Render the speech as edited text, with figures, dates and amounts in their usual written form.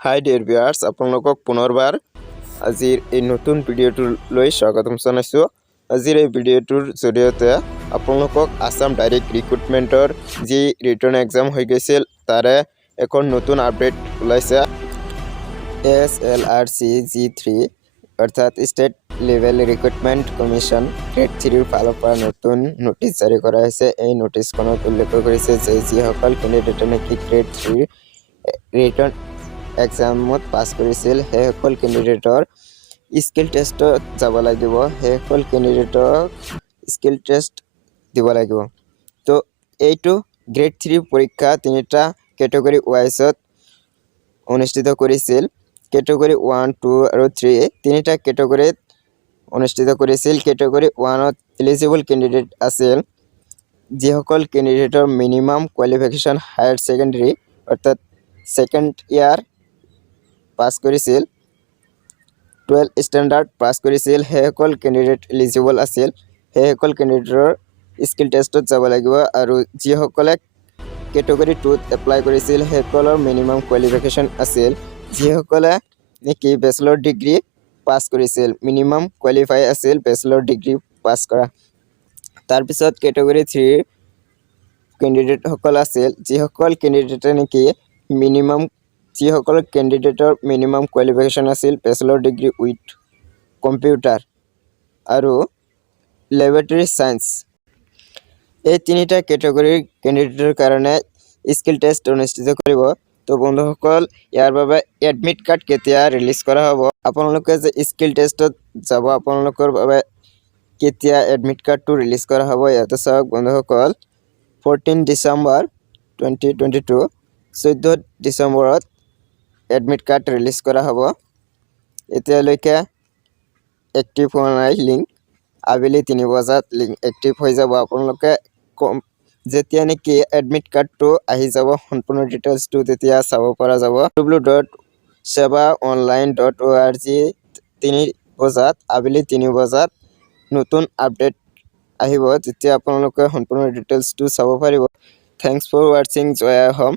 হাই dear viewers, আপোনালোকক পুনৰবাৰ আজিৰ এই নতুন ভিডিঅ'টোলৈ স্বাগতম জনাইছোঁ। আজিৰ এই ভিডিঅ'টোৰ জৰিয়তে আপোনালোকক আসাম ডাইৰেক্ট ৰিক্ৰুটমেণ্টৰ যি ৰিটাৰ্ণ এক্সাম হৈ গৈছিল তাৰে এখন নতুন আপডেট ওলাইছে। SLRC G3 অৰ্থাৎ state level recruitment commission grade 3ৰ ফালৰ পৰা নতুন নটিচ জাৰি কৰা হৈছে। এই নটিচখনত উল্লেখ কৰিছে যে যিসকল কেণ্ডিডেটে নেকি গ্ৰেড 3 ৰিটাৰ্ণ এক্সামত পাছ কৰিছিল সেইসকল কেণ্ডিডেটৰ স্কিল টেষ্টত যাব লাগিব, সেইসকল কেণ্ডিডেটক স্কিল টেষ্ট দিব লাগিব। তো এইটো গ্ৰেড 3 পৰীক্ষা তিনিটা কেটেগৰী ৱাইজত অনুষ্ঠিত কৰিছিল। কেটেগৰী 1, 2 আৰু 3 তিনিটা কেটেগৰীত অনুষ্ঠিত কৰিছিল। কেটেগৰী 1ত এলিজিবল কেণ্ডিডেট আছিল যিসকল কেণ্ডিডেটৰ মিনিমাম কোৱালিফিকেশ্যন হায়াৰ ছেকেণ্ডেৰী অৰ্থাৎ ছেকেণ্ড ইয়াৰ পাছ কৰিছিল, 12 ষ্টেণ্ডাৰ্ড পাছ কৰিছিল, সেইসকল কেণ্ডিডেট এলিজিবল আছিল। সেইসকল কেণ্ডিডেটৰ স্কিল টেষ্টত যাব লাগিব। আৰু যিসকলে কেটেগৰী 2ত এপ্লাই কৰিছিল সেইসকলৰ মিনিমাম কোৱালিফিকেশ্যন আছিল যিসকলে নেকি বেচেলৰ ডিগ্ৰী পাছ কৰিছিল, মিনিমাম কোৱালিফাই আছিল বেচেলৰ ডিগ্ৰী পাছ কৰা। তাৰপিছত কেটেগৰী 3ৰ কেণ্ডিডেটসকল আছিল যিসকল কেণ্ডিডেটে নেকি যিসকল কেণ্ডিডেটৰ মিনিমাম কোৱালিফিকেশ্যন আছিল বেচেলৰ ডিগ্ৰী উইথ কম্পিউটাৰ আৰু লেবৰেটৰী চায়েন্স। এই তিনিটা কেটেগৰীৰ কেণ্ডিডেটৰ কাৰণে স্কিল টেষ্ট অনুষ্ঠিত কৰিব। তো বন্ধুসকল, ইয়াৰ বাবে এডমিট কাৰ্ড কেতিয়া ৰিলিজ কৰা হ'ব, আপোনালোকে যে স্কিল টেষ্টত যাব আপোনালোকৰ বাবে কেতিয়া এডমিট কাৰ্ডটো ৰিলিজ কৰা হ'ব ইয়াতে চাওক বন্ধুসকল। 14 ডিচেম্বৰ 2022 14 ডিচেম্বৰত এডমিট কাৰ্ড ৰিলিজ কৰা হ'ব। এতিয়ালৈকে এক্টিভ হোৱা নাই লিংক। আবেলি 3 বজাত লিংক এক্টিভ হৈ যাব। আপোনালোকে যেতিয়া নেকি এডমিট কাৰ্ডটো আহি যাব সম্পূৰ্ণ ডিটেইলছটো তেতিয়া চাব পৰা যাব। www.sevaonline.org 3 বজাত আবেলি 3 বজাত নতুন আপডেট আহিব, যেতিয়া আপোনালোকে সম্পূৰ্ণ ডিটেইলছটো চাব পাৰিব। থেংকছ ফৰ ৱাচিং। জয় অসম।